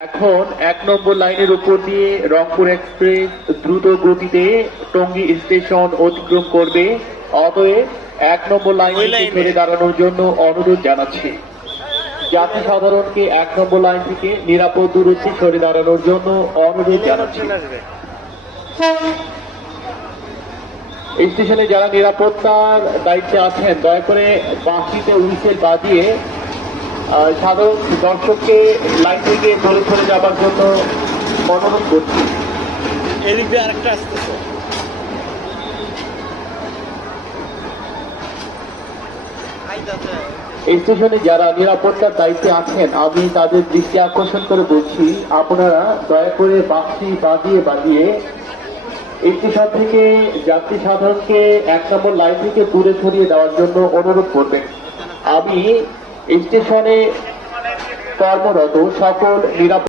এখন ১ নম্বর লাইনের উপর দিয়ে রংপুর এক্সপ্রেস দ্রুত গতিতে টঙ্গী স্টেশন অতিক্রম করবে। অতএব ১ নম্বর লাইন থেকে সরে দাঁড়ানোর জন্য অনুরোধ জানাচ্ছি। যাত্রী সাধারণকে ১ নম্বর লাইন থেকে নিরাপদ দূরত্বে সরে দাঁড়ানোর জন্য অনুরোধ জানাচ্ছি। স্টেশনে যারা নিরাপত্তার দায়িত্বে আছেন দয়া করে বাঁশিতে হুইসেল বাজিয়ে সাধারণ দর্শককে লাইন থেকে দূরে সরে যাবার জন্য অনুরোধ করছি। এদিক দিয়ে আরেকটা আসতেছে। স্টেশনে যারা নিরাপত্তার দায়িত্বে আছেন আমি তাদের দৃষ্টি আকর্ষণ করে বলছি, আপনারা দয়া করে বাঁশি বাজিয়ে বাজিয়ে স্টেশন থেকে যাত্রী সাধারণকে ১ নম্বর লাইন থেকে দূরে সরিয়ে দেওয়ার জন্য অনুরোধ করবেন। আমি স্টেশনে কর্মরত সকল নিরাপত্তা